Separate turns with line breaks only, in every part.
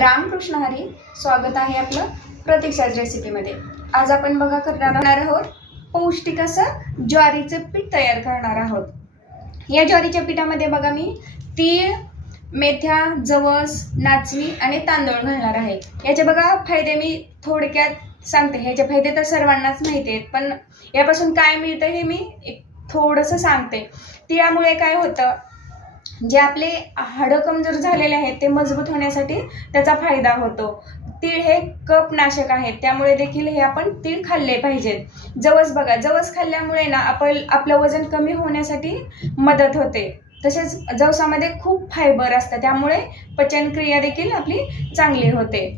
रामकृष्ण हरी स्वागत आहे आपलं प्रतीक्षाच रेसिपीमध्ये आज आपण बघा करणार आहोत पौष्टिक असं ज्वारीचं पीठ तयार करणार आहोत. या ज्वारीच्या पिठामध्ये बघा मी तीळ मेथ्या जवस नाचणी आणि तांदूळ घालणार आहे. याचे बघा फायदे मी थोडक्यात सांगते. ह्याचे फायदे तर सर्वांनाच माहिती आहेत पण यापासून काय मिळतं हे मी एक थोडंसं सांगते. तिळामुळे काय होतं? जे आपले हाडं कमजोर झालेले आहेत ते मजबूत होण्यासाठी त्याचा फायदा होतो. तीळ हे कपनाशक आहे त्यामुळे देखील हे आपण तीळ खाल्ले पाहिजेत. जवस बघा जवस खाल्ल्यामुळे ना आपण आपलं वजन कमी होण्यासाठी मदत होते. तसेच जवसामध्ये खूप फायबर असतं त्यामुळे पचनक्रिया देखील आपली चांगली होते.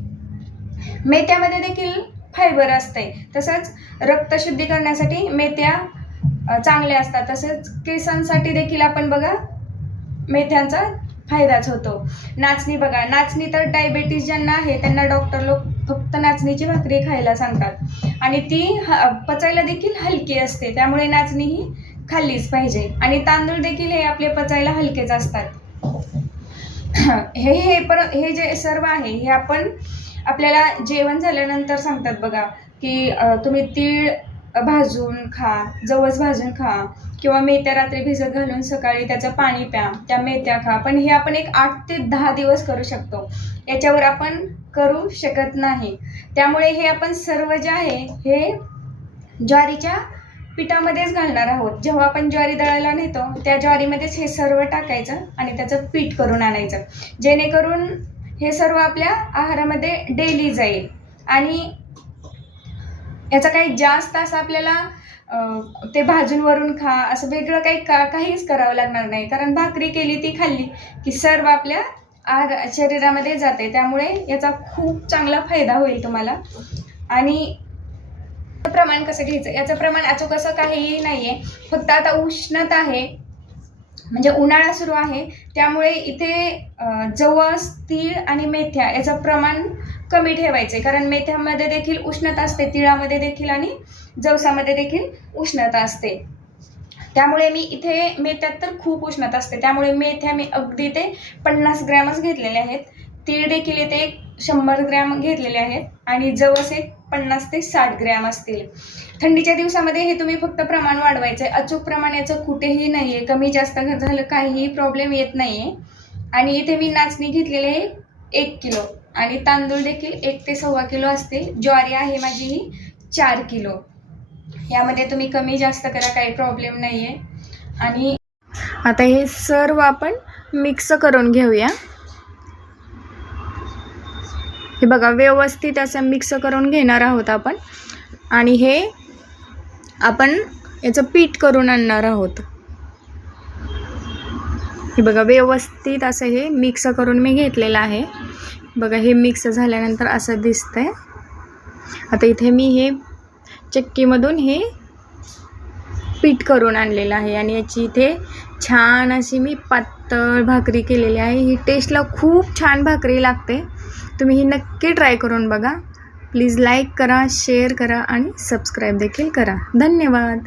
मेथ्यामध्ये देखील फायबर असते. तसंच रक्तशुद्धी करण्यासाठी मेथ्या चांगल्या असतात. तसेच केसांसाठी देखील आपण बघा मेथ्यांचा फायदाच होतो. नाचणी बघा नाचणी तर डायबेटीस ज्यांना आहे त्यांना डॉक्टर लोक फक्त नाचणीची भाकरी खायला सांगतात. आणि ती ह पचायला देखील हलकी असते त्यामुळे नाचणी ही खाल्लीच पाहिजे. आणि तांदूळ देखील हे आपले पचायला हलकेच असतात. हे हे पर हे जे सर्व आहे हे आपण आपल्याला जेवण झाल्यानंतर सांगतात बघा की तुम्ही तीळ भाजून खा जवस भाजून खा किंवा मेथ्या रात्री भिजत घालून सकाळी त्याचं पाणी प्या त्या मेथ्या खा. पण हे आपण एक आठ ते दहा दिवस करू शकतो. याच्यावर आपण करू शकत नाही. त्यामुळे हे आपण सर्व जे आहे हे ज्वारीच्या पिठामध्येच घालणार आहोत. जेव्हा आपण ज्वारी दळायला नेतो त्या ज्वारीमध्येच हे सर्व टाकायचं आणि त्याचं पीठ करून आणायचं. जेणेकरून हे सर्व आपल्या आहारामध्ये डेली जाईल. आणि याचा काही जास्त असं आपल्याला ते भाजून वरून खा असं वेगळं काही का काहीच करावं लागणार नाही. कारण भाकरी केली ती खाल्ली की सर्व आपल्या आहार शरीरामध्ये जाते. त्यामुळे याचा खूप चांगला फायदा होईल तुम्हाला. आणि प्रमाण कसं घ्यायचं? याचं प्रमाण अचूक असं काहीही नाही आहे फक्त आता उष्णता आहे. म्हणजे उन्हाळा सुरू आहे. त्यामुळे इथे जवस तीळ आणि मेथ्या याचं प्रमाण कमी ठेवायचे. कारण मेथ्यामध्ये देखील उष्णता असते तिळामध्ये देखील आणि जवसामध्ये देखील उष्णता असते. त्यामुळे मी इथे मेथ्यात तर खूप उष्णता असते. त्यामुळे मेथ्या मी अगदी ते पन्नास ग्रॅमच घेतलेले आहेत. तीळ देखील इथे एक शंभर ग्रॅम घेतलेले आहेत आणि जवस एक पन्नास ते साठ ग्रॅम असतील. थंडीच्या दिवसामध्ये हे तुम्ही फक्त प्रमाण वाढवायचं आहे अचूक प्रमाण याचं कुठेही नाही आहे कमी जास्त झालं काहीही प्रॉब्लेम येत नाही आहे आणि इथे मी नाचणी घेतलेली आहे एक किलो. आणि तांदूळ देखील एक ते सव्वा किलो असतील. ज्वारी आहे माझी ही चार किलो. यामध्ये तुम्ही कमी जास्त करा काही प्रॉब्लेम नाही आहे आणि आता हे सर्व आपण मिक्स करून घेऊया. हे बघा व्यवस्थित असं मिक्स करून घेणार आहोत आपण. आणि हे आपण याचं पीठ करून आणणार आहोत. हे बघा व्यवस्थित असं हे मिक्स करून मी घेतलेलं आहे. बघा हे मिक्स झाल्यानंतर असं दिसतंय. आता इथे मी हे चक्कीमधून हे पीठ करून आणलेलं आहे आणि याची इथे छान अशी मी पातळ भाकरी केलेली आहे. ही टेस्टला खूप छान भाकरी लागते. तुम्ही ही नक्की ट्राय करून बघा. प्लीज लाईक करा शेअर करा आणि सबस्क्राईब देखील करा. धन्यवाद.